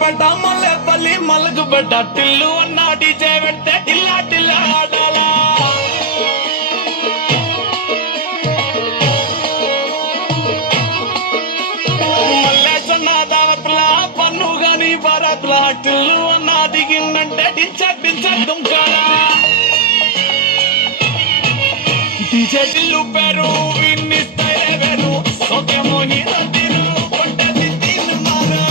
బెట్ట మల్లెపల్లి మలుగు బెట్ట టిల్లు అన్న డీజే పెడితే టిల్లా టిల్లా ఆడాలా మల్లేసన్న దావత్ల పన్ను గాని భారత్ల టిల్లు అన్న దిగిందంటే డించక్ డించక్ దుంకాలా డీజే టిల్లు పేరు విన్ని స్టైలే వేరు ఓకే మోని తీరు కొట్టది తీరు మారా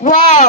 Wow.